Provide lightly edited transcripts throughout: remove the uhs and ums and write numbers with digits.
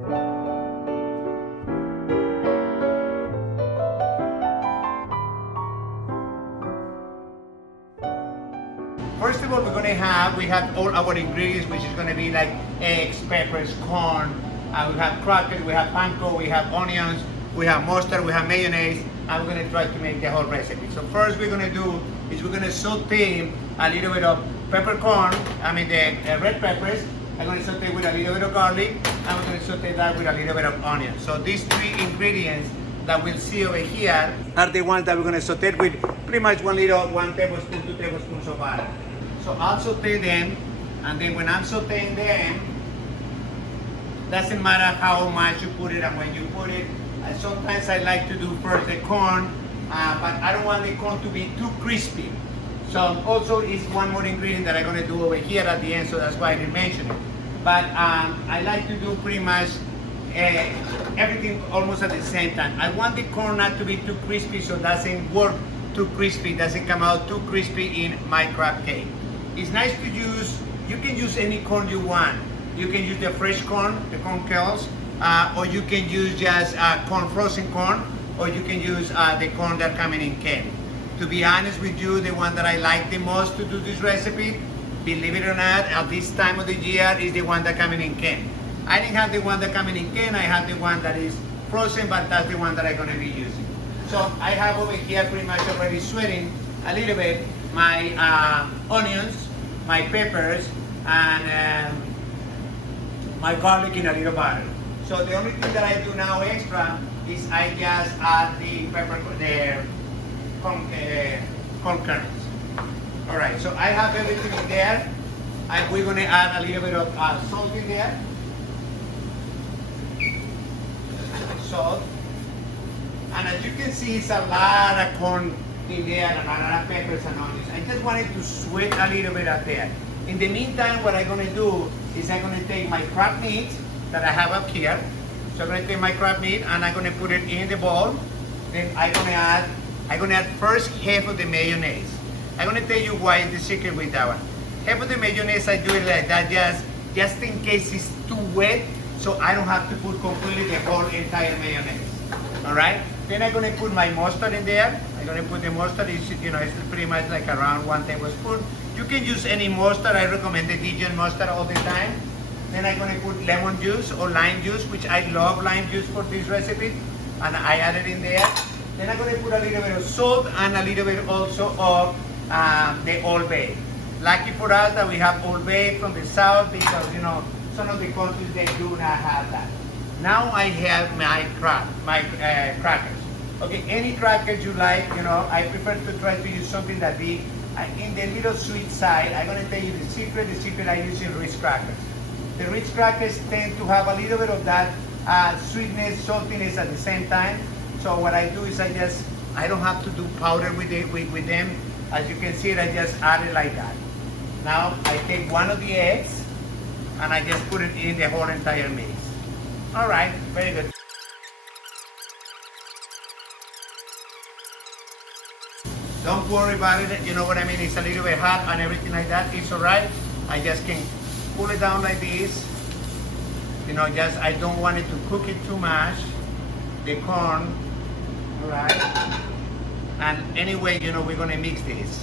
First of all, we have all our ingredients, which is gonna be like eggs, peppers, corn. We have crackers, we have panko, we have onions, we have mustard, we have mayonnaise, and we're gonna try to make the whole recipe. So first we're gonna do is we're gonna saute a little bit of peppercorn, the red peppers. I'm gonna saute with a little bit of garlic, and we're gonna saute that with a little bit of onion. So these three ingredients that we'll see over here are the ones that we're gonna saute with pretty much one tablespoon, 2 tablespoons of butter. So I'll saute them, and then when I'm sauteing them, doesn't matter how much you put it and when you put it. Sometimes I like to do first the corn, but I don't want the corn to be too crispy. So also is one more ingredient that I'm gonna do over here at the end, so that's why I didn't mention it. But I like to do pretty much everything almost at the same time. I want the corn not to be too crispy, so it doesn't work too crispy, doesn't come out too crispy in my crab cake. It's nice to use, you can use any corn you want. You can use the fresh corn, the corn kernels, or you can use just frozen corn, or you can use the corn that coming in can. To be honest with you, the one that I like the most to do this recipe, believe it or not, at this time of the year is the one that coming in can. I didn't have the one that coming in can, I have the one that is frozen, but that's the one that I'm gonna be using. So I have over here pretty much already sweating a little bit my onions, my peppers, and my garlic in a little butter. So the only thing that I do now extra is I just add the corn kernels. All right, so I have everything in there. We're gonna add a little bit of salt in there. Salt. And as you can see, it's a lot of corn in there and a lot of peppers and onions. I just wanted to sweat a little bit out there. In the meantime, what I'm gonna do is I'm gonna take my crab meat that I have up here. So I'm gonna take my crab meat and I'm gonna put it in the bowl. Then I'm gonna add first half of the mayonnaise. I'm gonna tell you why is the secret with that one. Half of the mayonnaise, I do it like that just in case it's too wet, so I don't have to put completely the whole entire mayonnaise. All right? Then I'm gonna put my mustard in there. I'm gonna put the mustard, it's pretty much like around 1 tablespoon. You can use any mustard. I recommend the Dijon mustard all the time. Then I'm gonna put lemon juice or lime juice, which I love lime juice for this recipe, and I add it in there. Then I'm gonna put a little bit of salt and a little bit also of the Old Bay. Lucky for us that we have Old Bay from the south, because some of the countries they do not have that. Now I have my crackers. Okay, any crackers you like, I prefer to try to use something that be in the little sweet side. I'm gonna tell you the secret I use in Ritz Crackers. The Ritz Crackers tend to have a little bit of that sweetness, saltiness at the same time. So what I do is I don't have to do powder with them. As you can see, I just add it like that. Now I take one of the eggs and I just put it in the whole entire mix. All right, very good. Don't worry about it, you know what I mean? It's a little bit hot and everything like that. It's all right. I just can pull it down like this. I don't want it to cook it too much. The corn, all right? And anyway, we're gonna mix this.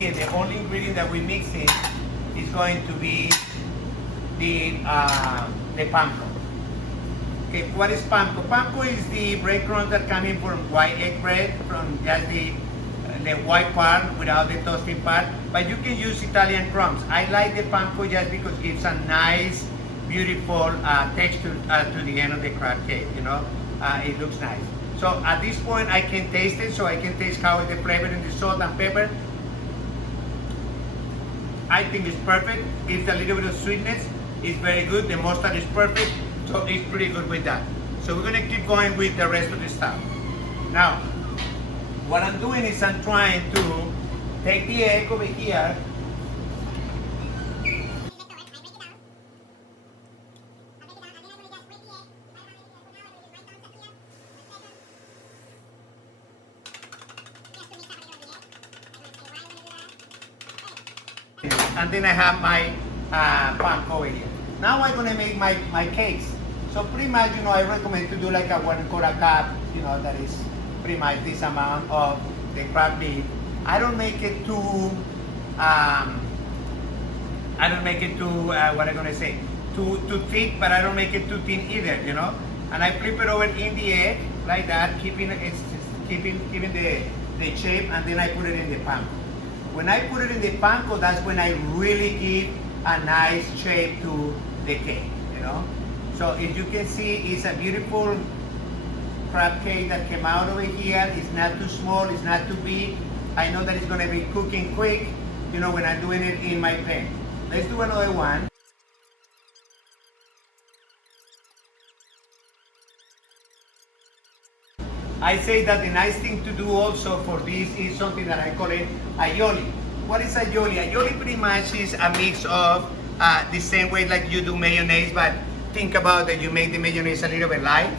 And the only ingredient that we mix in is going to be the panko. Okay, what is panko? Panko is the breadcrumbs that come in from white egg bread, from just the white part without the toasting part. But you can use Italian crumbs. I like the panko just because it gives a nice, beautiful texture to the end of the crab cake. It looks nice. So at this point, I can taste it, so I can taste how is the flavor in the salt and pepper. I think it's perfect. Gives a little bit of sweetness. It's very good. The mustard is perfect, so it's pretty good with that. So we're gonna keep going with the rest of the stuff. Now, what I'm doing is I'm trying to take the egg over here. and then I have my Panko over here. Now I'm gonna make my cakes. So pretty much, I recommend to do like a 1/4 cup, that is pretty much this amount of the crab beef. I don't make it too, what I'm gonna say, too thick, but I don't make it too thin either, And I flip it over in the egg like that, keeping the shape, and then I put it in the panko. When I put it in the panko, that's when I really give a nice shape to the cake, So if you can see, it's a beautiful crab cake that came out over here. It's not too small, it's not too big. I know that it's gonna be cooking quick, when I'm doing it in my pan. Let's do another one. I say that the nice thing to do also for this is something that I call it Aioli. What is Aioli? Aioli pretty much is a mix of the same way like you do mayonnaise, but think about that you make the mayonnaise a little bit light,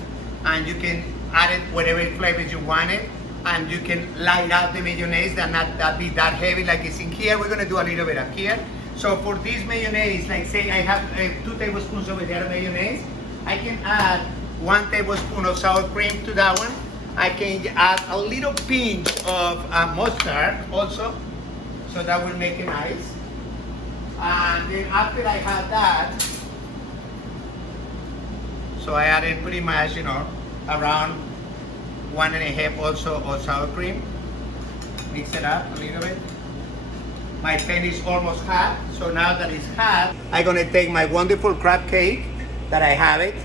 and you can add it whatever flavors you want it, and you can light up the mayonnaise and not be that heavy like it's in here. We're gonna do a little bit up here. So for this mayonnaise, like say I have 2 tablespoons over there of mayonnaise, I can add 1 tablespoon of sour cream to that one. I can add a little pinch of mustard also, so that will make it nice. And then after I have that, so I added pretty much, around 1.5 also of sour cream. Mix it up a little bit. My pan is almost hot, so now that it's hot, I'm gonna take my wonderful crab cake that I have it.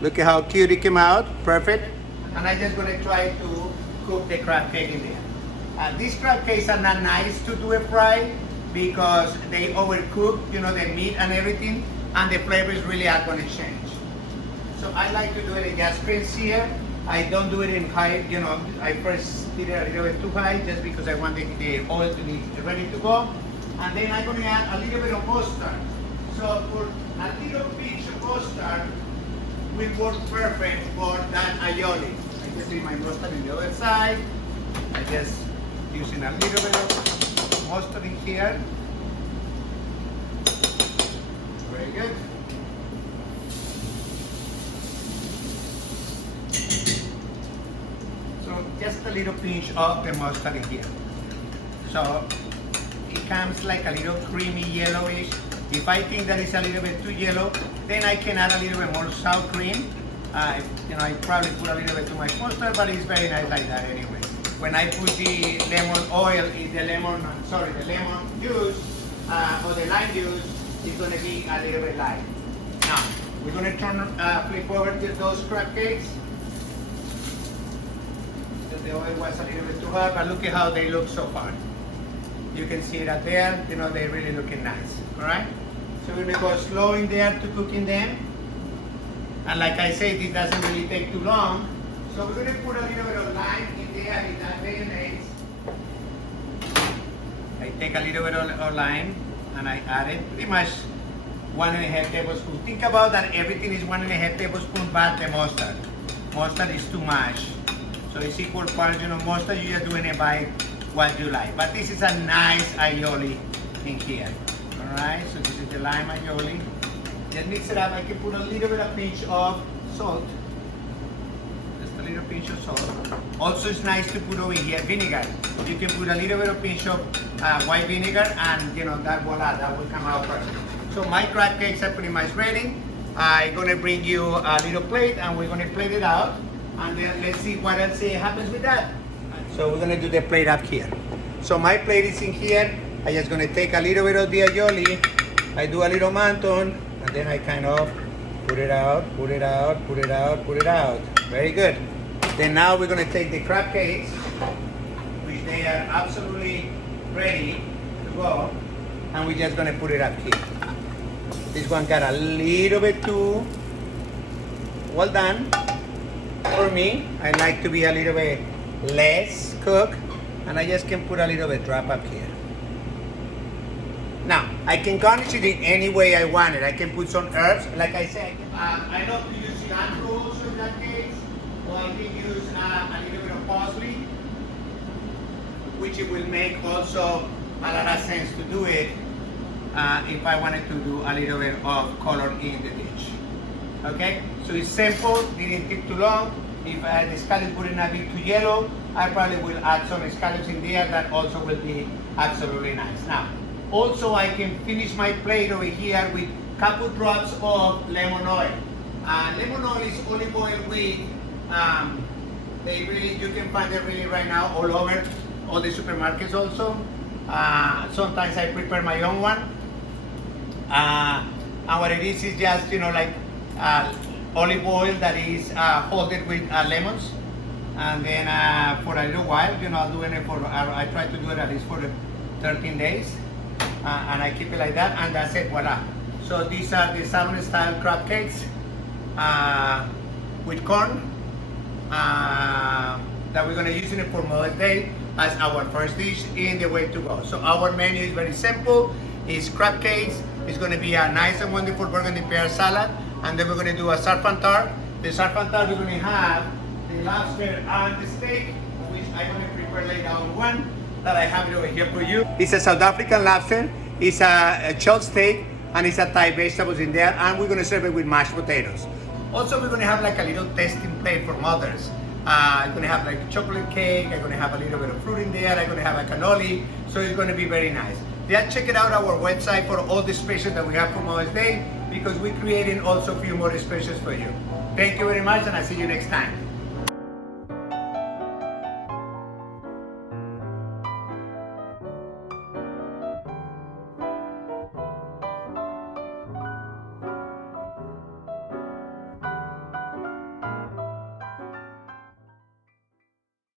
Look at how cute it came out, perfect. And I'm just gonna try to cook the crab cake in there. These crab cakes are not nice to do a fry because they overcook, the meat and everything, and the flavors really are gonna change. So I like to do it in gas grill sear. I don't do it in high, I first did it a little bit too high just because I want the oil to be ready to go. And then I'm gonna add a little bit of mustard. So for a little pinch of mustard will work perfect for that aioli. I just leave my mustard on the other side. I just using a little bit of mustard in here. Very good. So just a little pinch of the mustard in here. So it comes like a little creamy yellowish. If I think that it's a little bit too yellow, then I can add a little bit more sour cream. I probably put a little bit too much mustard, but it's very nice like that anyway. When I put the lemon oil, the lemon juice or the lime juice, it's going to be a little bit light. Now we're going to flip over to those crab cakes. The oil was a little bit too hot, but look at how they look so far. You can see it up there, they're really looking nice, all right? So we're gonna go slow in there to cooking them. And like I said, it doesn't really take too long. So we're gonna put a little bit of lime in there in that mayonnaise. I take a little bit of lime and I add it, pretty much 1.5 tablespoons. Think about that everything is 1.5 tablespoons, but the mustard. Mustard is too much. So it's equal parts, mustard, you're just doing it by what you like. But this is a nice aioli in here. Alright, so this is the lime aioli. Just mix it up. I can put a little bit of pinch of salt. Just a little pinch of salt. Also it's nice to put over here vinegar. You can put a little bit of pinch of white vinegar and that voila, that will come out perfect. So my crab cakes are pretty much ready. I'm gonna bring you a little plate and we're gonna plate it out. And then let's see what else happens with that. So we're gonna do the plate up here. So my plate is in here. I'm just gonna take a little bit of the aioli. I do a little monton, and then I kind of put it out, put it out, put it out, put it out. Very good. Then now we're gonna take the crab cakes, which they are absolutely ready to go, and we're just gonna put it up here. This one got a little bit too well done. For me, I like to be a little bit less cooked, and I just can put a little bit drop up here. Now, I can garnish it in any way I want it. I can put some herbs, like I said. I love to use cilantro also in that case, or I can use a little bit of parsley, which it will make also a lot of sense to do it if I wanted to do a little bit of color in the dish. Okay, so it's simple, didn't take too long. If the scallops would not be too yellow, I probably will add some scallops in there. That also will be absolutely nice. Now, also I can finish my plate over here with couple drops of lemon oil. Lemon oil is olive oil with, you can find it really right now all over all the supermarkets also. Sometimes I prepare my own one. And what it is just, like olive oil that is holded with lemons. And then for a little while, I'll do it I try to do it at least for 13 days. And I keep it like that, and that's it, voila. So these are the salmon style crab cakes with corn that we're gonna use it for Mother's Day as our first dish in the way to go. So our menu is very simple. It's crab cakes. It's gonna be a nice and wonderful Burgundy pear salad, and then we're gonna do a sarpan tart. The sarpan tart, we're gonna have the lobster and the steak, which I'm gonna prepare later on one that I have it over here for you. It's a South African lobster. It's a chilled steak, and it's a Thai vegetables in there, and we're gonna serve it with mashed potatoes. Also, we're gonna have like a little tasting plate for mothers. I'm gonna have like chocolate cake. I'm gonna have a little bit of fruit in there. I'm gonna have a cannoli. So it's gonna be very nice. Yeah, check it out our website for all the specials that we have for Mother's Day, because we're creating also a few more specials for you. Thank you very much, and I'll see you next time.